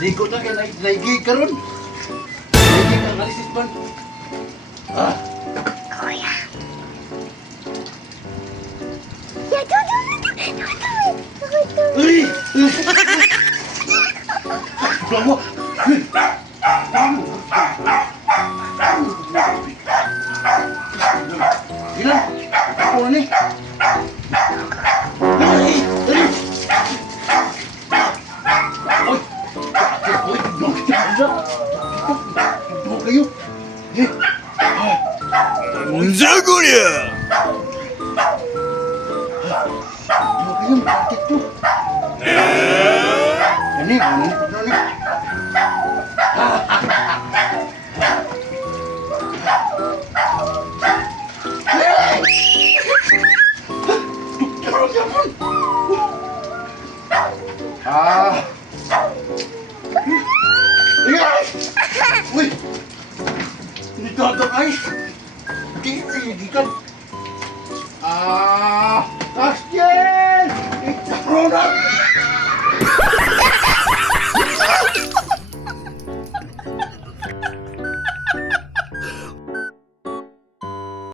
Ligo na kay naigi karon. Naigi kang alisis man. Ah. Kuya. Ya, tuh. Uy! Bawa! Ilan? Ako ni. Ay! Ay! Oy! Oy! Ito kayo. Unsa ko niya? Ito kayo. Bakit to? Ini, ini. Ah. Uy. Ini tuh ay. Di kan. Ah.